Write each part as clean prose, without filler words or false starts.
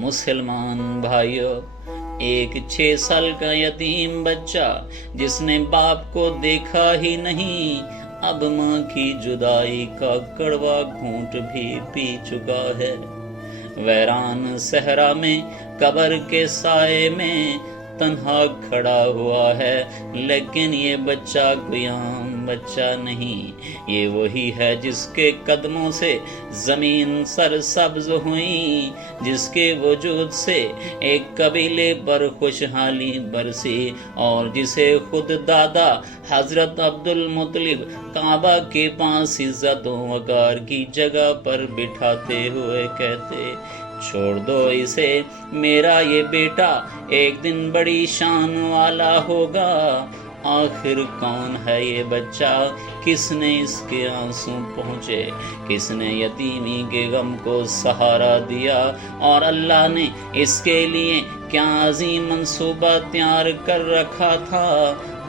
مسلمان بھائیوں، ایک 6 سال کا یتیم بچہ جس نے باپ کو دیکھا ہی نہیں، اب ماں کی جدائی کا کڑوا گھونٹ بھی پی چکا ہے۔ ویران صحرا میں قبر کے سائے میں تنہا کھڑا ہوا ہے، لیکن یہ بچہ کوئی عام بچہ نہیں، یہ وہی ہے جس کے قدموں سے زمین سرسبز ہوئی، جس کے وجود سے ایک قبیلے پر خوشحالی برسی، اور جسے خود دادا حضرت عبدالمطلب کعبہ کے پاس عزت و وقار کی جگہ پر بٹھاتے ہوئے کہتے، چھوڑ دو اسے، میرا یہ بیٹا ایک دن بڑی شان والا ہوگا۔ آخر کون ہے یہ بچہ؟ کس نے اس کے آنسو پہنچے؟ کس نے یتیمی کے غم کو سہارا دیا؟ اور اللہ نے اس کے لیے کیا عظیم منصوبہ تیار کر رکھا تھا؟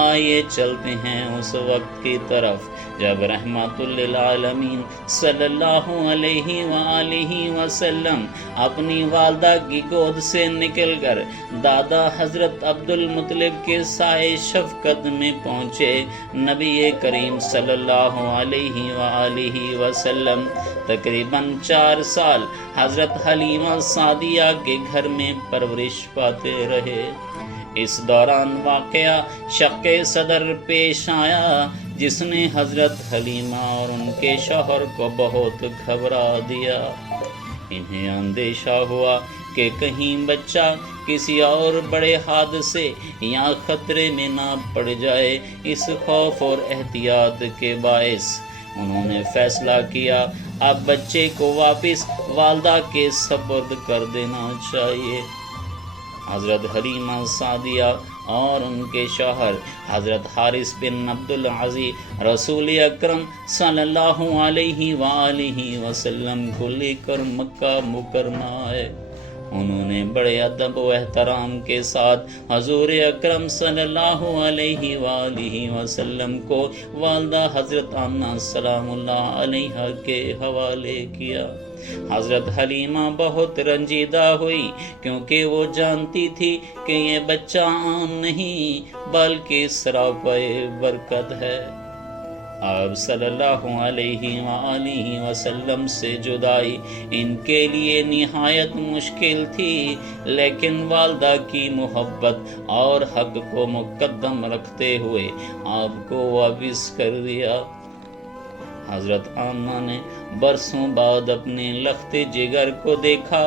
آئیے چلتے ہیں اس وقت کی طرف جب رحمت للعالمین صلی اللہ علیہ وآلہ وسلم اپنی والدہ کی گود سے نکل کر دادا حضرت عبدالمطلب کے سائے شفقت میں پہنچے۔ نبی کریم صلی اللہ علیہ وآلہ وسلم تقریباً 4 سال حضرت حلیمہ سعدیہ کے گھر میں پرورش پاتے رہے۔ اس دوران واقعہ شق صدر پیش آیا جس نے حضرت حلیمہ اور ان کے شوہر کو بہت گھبرا دیا۔ انہیں اندیشہ ہوا کہ کہیں بچہ کسی اور بڑے حادثے یا خطرے میں نہ پڑ جائے۔ اس خوف اور احتیاط کے باعث انہوں نے فیصلہ کیا اب بچے کو واپس والدہ کے سپرد کر دینا چاہیے۔ حضرت حلیمہ سعدیہ اور ان کے شوہر حضرت حارث بن عبدالعزیز رسول اکرم صلی اللہ علیہ وآلہ وسلم کو لے کر مکہ مکرمہ آئے۔ انہوں نے بڑے ادب و احترام کے ساتھ حضور اکرم صلی اللہ علیہ وآلہ وسلم کو والدہ حضرت آمنہ سلام اللہ علیہا کے حوالے کیا۔ حضرت حلیمہ بہت رنجیدہ ہوئی کیونکہ وہ جانتی تھی کہ یہ بچہ عام نہیں بلکہ سراپے برکت ہے۔ آپ صلی اللہ علیہ وآلہ وسلم سے جدائی ان کے لیے نہایت مشکل تھی، لیکن والدہ کی محبت اور حق کو مقدم رکھتے ہوئے آپ کو واپس کر دیا۔ حضرت آمنہ نے برسوں بعد اپنے لخت جگر کو دیکھا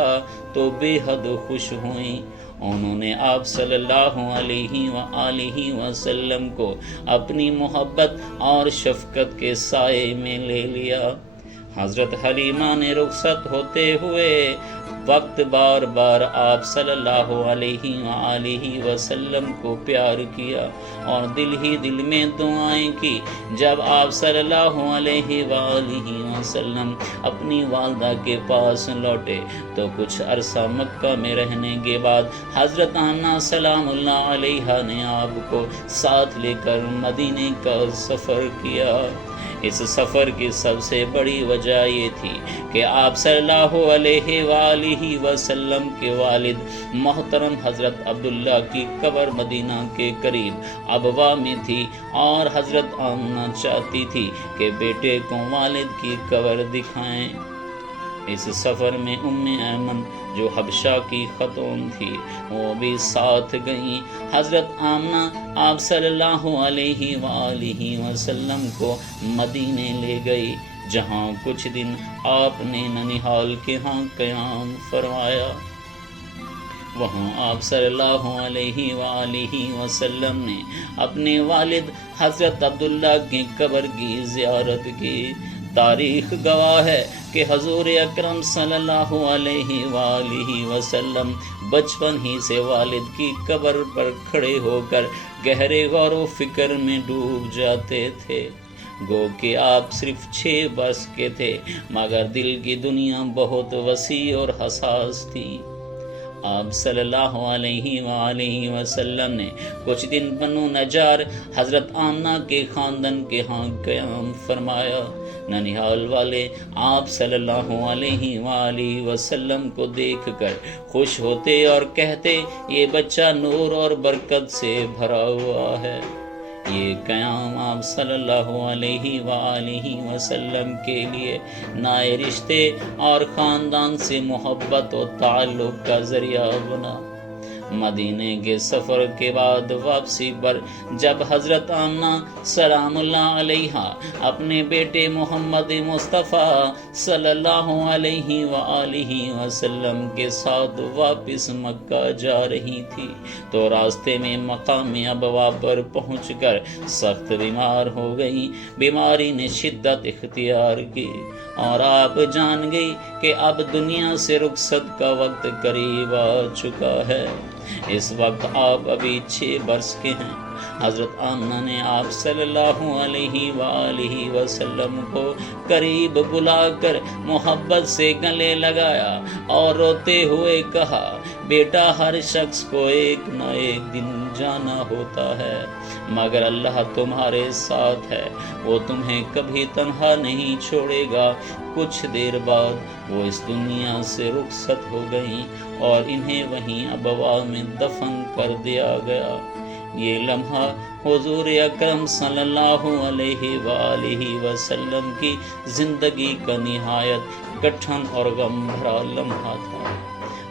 تو بے حد خوش ہوئیں۔ انہوں نے آپ صلی اللہ علیہ وآلہ وسلم کو اپنی محبت اور شفقت کے سائے میں لے لیا۔ حضرت حلیمہ نے رخصت ہوتے ہوئے وقت بار بار آپ صلی اللہ علیہ وآلہ وسلم کو پیار کیا اور دل ہی دل میں دعائیں کی۔ جب آپ صلی اللہ علیہ وآلہ وسلم اپنی والدہ کے پاس لوٹے تو کچھ عرصہ مکہ میں رہنے کے بعد حضرت آمنہ سلام اللہ علیہا نے آپ کو ساتھ لے کر مدینے کا سفر کیا۔ اس سفر کی سب سے بڑی وجہ یہ تھی کہ آپ صلی اللہ علیہ وآلہ وسلم کے والد محترم حضرت عبداللہ کی قبر مدینہ کے قریب ابواء میں تھی، اور حضرت آمنہ چاہتی تھی کہ بیٹے کو والد کی قبر دکھائیں۔ اس سفر میں ایمن جو حبشہ کی خاتون تھی وہ بھی ساتھ گئیں۔ حضرت آمنہ آپ صلی اللہ علیہ وآلہ وسلم کو مدینے لے گئی، جہاں کچھ دن آپ نے ننیحال کے ہاں قیام فرمایا۔ وہاں آپ صلی اللہ علیہ وآلہ وسلم نے اپنے والد حضرت عبداللہ کی قبر کی زیارت کی۔ تاریخ گواہ ہے کہ حضور اکرم صلی اللہ علیہ وآلہ وسلم بچپن ہی سے والد کی قبر پر کھڑے ہو کر گہرے غور و فکر میں ڈوب جاتے تھے۔ گو کہ آپ صرف 6 برس کے تھے، مگر دل کی دنیا بہت وسیع اور حساس تھی۔ آپ صلی اللہ علیہ وآلہ وسلم نے کچھ دن بنو نجار حضرت آمنہ کے خاندان کے ہاں قیام فرمایا۔ ننیال والے آپ صلی اللہ علیہ وآلہ وسلم کو دیکھ کر خوش ہوتے اور کہتے یہ بچہ نور اور برکت سے بھرا ہوا ہے۔ یہ قیام آپ صلی اللہ علیہ وآلہ وسلم کے لیے نئے رشتے اور خاندان سے محبت و تعلق کا ذریعہ بنا۔ مدینے کے سفر کے بعد واپسی پر جب حضرت آمنہ سلام اللہ علیہا اپنے بیٹے محمد مصطفیٰ صلی اللہ علیہ وآلہ وسلم کے ساتھ واپس مکہ جا رہی تھی تو راستے میں مقام ابوا پر پہنچ کر سخت بیمار ہو گئی۔ بیماری نے شدت اختیار کی اور آپ جان گئی کہ اب دنیا سے رخصت کا وقت قریب آ چکا ہے۔ اس وقت آپ ابھی 6 برس کے ہیں۔ حضرت آمنہ نے آپ صلی اللہ علیہ وآلہ وسلم کو قریب بلا کر محبت سے گلے لگایا اور روتے ہوئے کہا، بیٹا ہر شخص کو ایک نہ ایک دن جانا ہوتا ہے، مگر اللہ تمہارے ساتھ ہے، وہ تمہیں کبھی تنہا نہیں چھوڑے گا۔ کچھ دیر بعد وہ اس دنیا سے رخصت ہو گئیں اور انہیں وہیں ابوا میں دفن کر دیا گیا۔ یہ لمحہ حضور اکرم صلی اللہ علیہ وآلہ وسلم کی زندگی کا نہایت کٹھن اور غم بھرا لمحہ تھا۔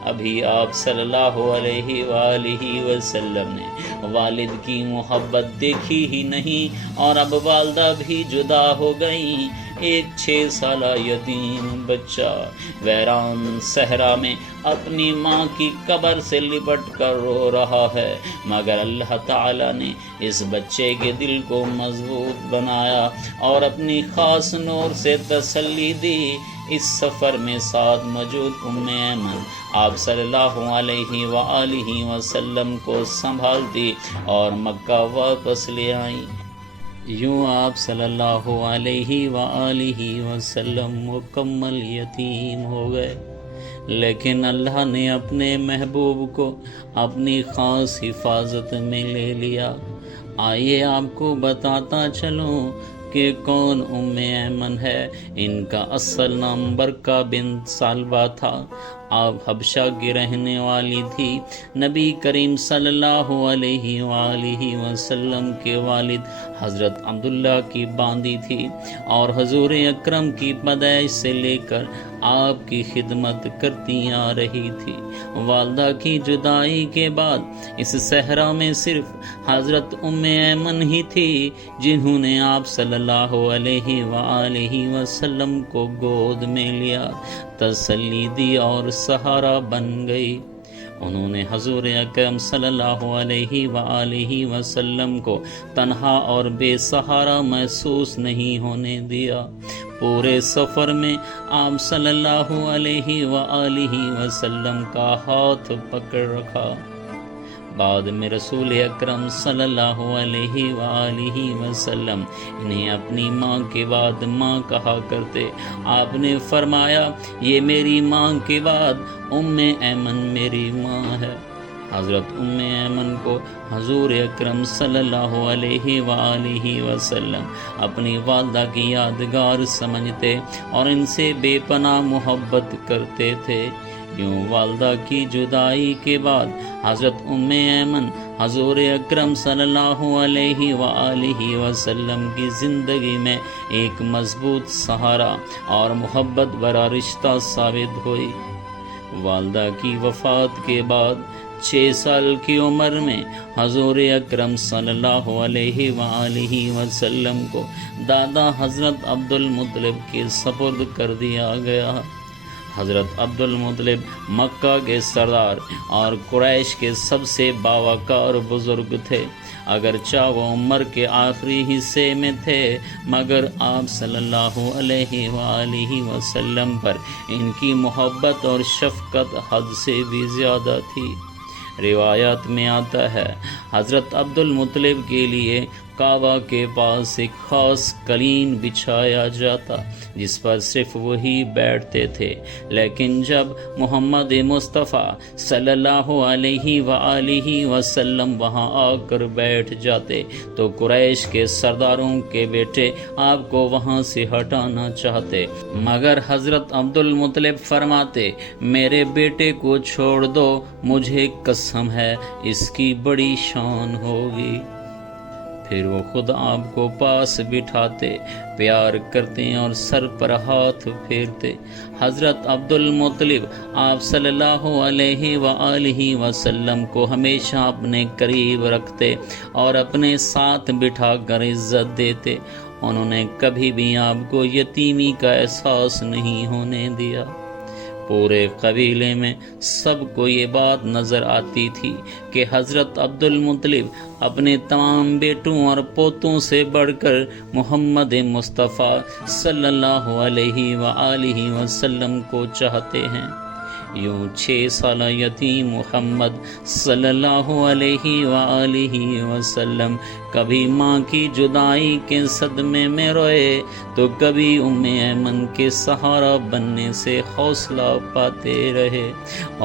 ابھی آپ صلی اللہ علیہ وآلہ وسلم نے والد کی محبت دیکھی ہی نہیں اور اب والدہ بھی جدا ہو گئیں۔ ایک 6 سالہ یتیم بچہ ویران صحرا میں اپنی ماں کی قبر سے لپٹ کر رو رہا ہے، مگر اللہ تعالی نے اس بچے کے دل کو مضبوط بنایا اور اپنی خاص نور سے تسلی دی۔ اس سفر میں ساتھ موجود ام ایمن آپ صلی اللہ علیہ وآلہ وسلم کو سنبھالتی اور مکہ واپس لے آئیں۔ یوں آپ صلی اللہ علیہ وآلہ وسلم مکمل یتیم ہو گئے، لیکن اللہ نے اپنے محبوب کو اپنی خاص حفاظت میں لے لیا۔ آئیے آپ کو بتاتا چلوں کہ کون ام ایمن ہے۔ ان کا اصل نام برکہ بنت سالبہ تھا۔ آپ حبشہ کی رہنے والی تھی۔ نبی کریم صلی اللہ علیہ وآلہ وسلم کے والد حضرت عبداللہ کی باندی تھی اور حضور اکرم کی پیدائش سے لے کر آپ کی خدمت کرتی آ رہی تھی۔ والدہ کی جدائی کے بعد اس صحرا میں صرف حضرت ام ایمن ہی تھی جنہوں نے آپ صلی اللہ علیہ وآلہ وسلم کو گود میں لیا، تسلی دی اور سہارا بن گئی۔ انہوں نے حضور اکرم صلی اللہ علیہ وآلہ وسلم کو تنہا اور بے سہارا محسوس نہیں ہونے دیا۔ پورے سفر میں آپ صلی اللہ علیہ وآلہ وسلم کا ہاتھ پکڑ رکھا۔ بعد میں رسول اکرم صلی اللہ علیہ وآلہ وسلم انہیں اپنی ماں کے بعد ماں کہا کرتے۔ آپ نے فرمایا، یہ میری ماں کے بعد ام ایمن میری ماں ہے۔ حضرت ام ایمن کو حضور اکرم صلی اللہ علیہ وآلہ وسلم اپنی والدہ کی یادگار سمجھتے اور ان سے بے پناہ محبت کرتے تھے۔ یوں والدہ کی جدائی کے بعد حضرت ام ایمن حضور اکرم صلی اللہ علیہ وآلہ وسلم کی زندگی میں ایک مضبوط سہارا اور محبت بھرا رشتہ ثابت ہوئی۔ والدہ کی وفات کے بعد 6 سال کی عمر میں حضور اکرم صلی اللہ علیہ وآلہ وسلم کو دادا حضرت عبد المطلب کے سپرد کر دیا گیا۔ حضرت عبد المطلب مکہ کے سردار اور قریش کے سب سے باوقار بزرگ تھے۔ اگرچہ وہ عمر کے آخری حصے میں تھے، مگر آپ صلی اللہ علیہ وآلہ وسلم پر ان کی محبت اور شفقت حد سے بھی زیادہ تھی۔ روایات میں آتا ہے حضرت عبد المطلب کے لیے کعبہ کے پاس ایک خاص قالین بچھایا جاتا جس پر صرف وہی بیٹھتے تھے، لیکن جب محمد مصطفیٰ صلی اللہ علیہ وآلہ وسلم وہاں آ کر بیٹھ جاتے تو قریش کے سرداروں کے بیٹے آپ کو وہاں سے ہٹانا چاہتے، مگر حضرت عبد المطلب فرماتے میرے بیٹے کو چھوڑ دو، مجھے قسم ہے اس کی بڑی شان ہوگی۔ پھر وہ خود آپ کو پاس بٹھاتے، پیار کرتے اور سر پر ہاتھ پھیرتے۔ حضرت عبد المطلب آپ صلی اللہ علیہ وآلہ وسلم کو ہمیشہ اپنے قریب رکھتے اور اپنے ساتھ بٹھا کر عزت دیتے۔ انہوں نے کبھی بھی آپ کو یتیمی کا احساس نہیں ہونے دیا۔ پورے قبیلے میں سب کو یہ بات نظر آتی تھی کہ حضرت عبد المطلب اپنے تمام بیٹوں اور پوتوں سے بڑھ کر محمد مصطفیٰ صلی اللہ علیہ وآلہ وسلم کو چاہتے ہیں۔ یوں 6 سالہ یتیم محمد صلی اللہ علیہ وآلہ وسلم کبھی ماں کی جدائی کے صدمے میں روئے تو کبھی ام ایمن کے سہارا بننے سے حوصلہ پاتے رہے،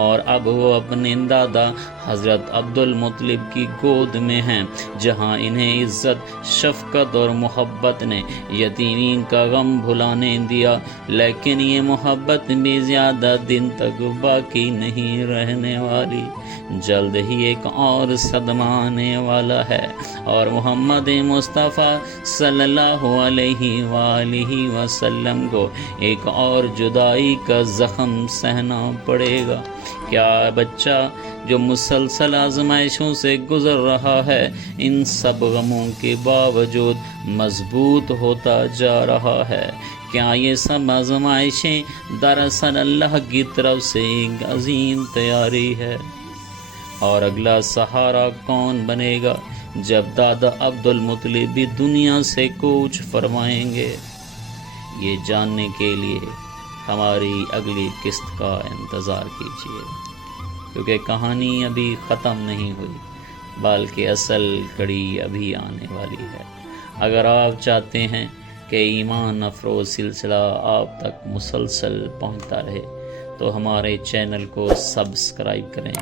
اور اب وہ اپنے دادا حضرت عبد المطلب کی گود میں ہیں، جہاں انہیں عزت، شفقت اور محبت نے یتیمین کا غم بھلانے دیا۔ لیکن یہ محبت بھی زیادہ دن تک باقی نہیں رہنے والی، جلد ہی ایک اور صدمہ آنے والا ہے اور محمد مصطفیٰ صلی اللہ علیہ وآلہ وسلم کو ایک اور جدائی کا زخم سہنا پڑے گا۔ کیا بچہ جو مسلسل آزمائشوں سے گزر رہا ہے ان سب غموں کے باوجود مضبوط ہوتا جا رہا ہے؟ کیا یہ سب آزمائشیں دراصل اللہ کی طرف سے ایک عظیم تیاری ہے؟ اور اگلا سہارا کون بنے گا جب دادا عبد المطلب بھی دنیا سے کوچ فرمائیں گے؟ یہ جاننے کے لیے ہماری اگلی قسط کا انتظار کیجیے، کیونکہ کہانی ابھی ختم نہیں ہوئی بلکہ اصل کڑی ابھی آنے والی ہے۔ اگر آپ چاہتے ہیں کہ ایمان افروز سلسلہ آپ تک مسلسل پہنچتا رہے تو ہمارے چینل کو سبسکرائب کریں